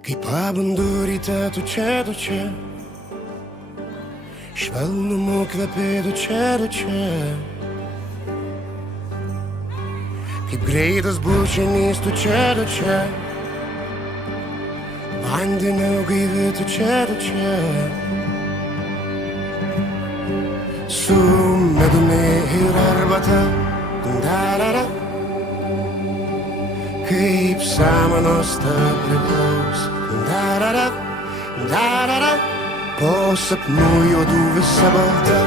Kai pabundu ryte, tu čia, švelnumu kvepė, tu čia. Kaip greitas bučinys, tu čia, vandeniu gaivi, tu čia. Su medumi ir arbata, darara, kaip samanos ta priklaus, darara, po sapnų juodų visa balta.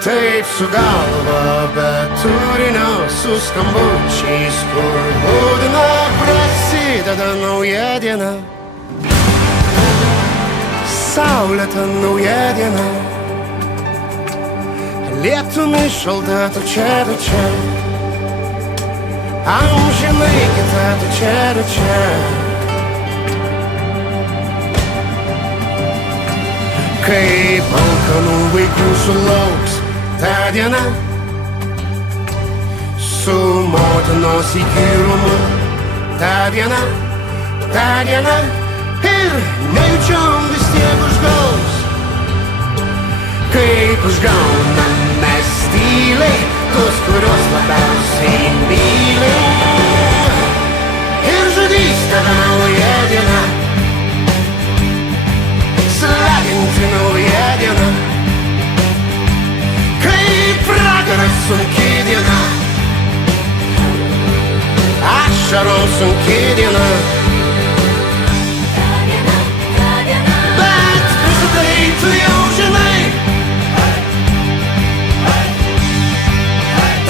Taip su galva, bet turinio su skambučiais, kur būdina prasideda nauja diena. Saulėta nauja diena, lietumi šalta, tu čia, amžinai kita, tu čia. Kaip alkanų vaikų sulauks ta diena, su motinos įkyrumu ta diena, ir nejučiom vis tiek užgaus. Kaip užgaunam mes tyliai tuos, kuriuos labiausiai mylim, ir žudys tave nauja diena, slaginti nauja diena. Kaip pragaras sunki diena, ašarom sunki diena. Bet visą tai tu jau žinai,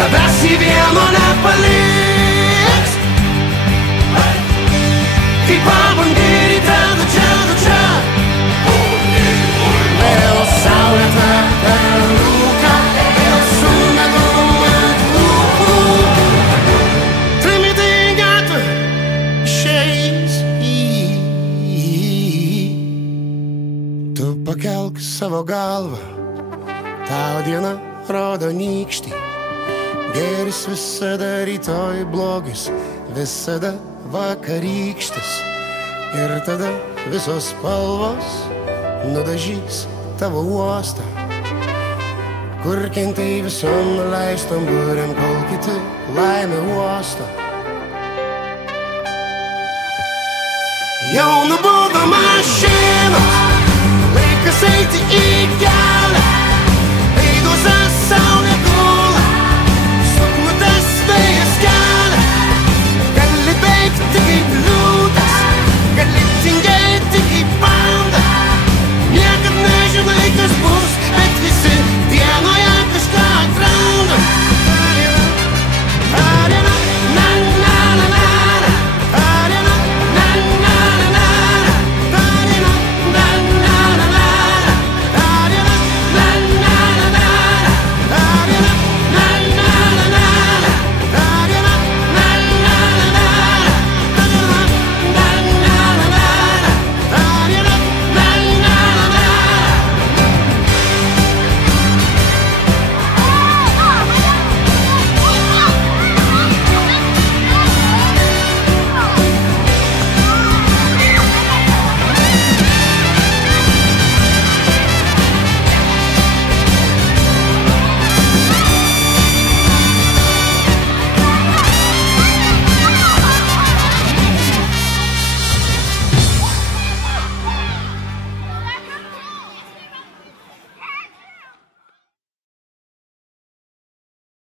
tavęs į vieno nepaliks. Kai pabundi ryte, tu čia, vėl saulėta per rūką, vėl su medum ant lūpų. Trimitai gatvė išeis Tu pakelk savo galvą, tau diena rodo nykštį. Gėris visada rytoj, blogis visada vakarykštis. Ir tada visos spalvos nudažys tavo uostą, kur kentai visom nuleistom būrėm, kol kiti laimę uosto. Jau nubudo mašinos, laikas eiti į kelią.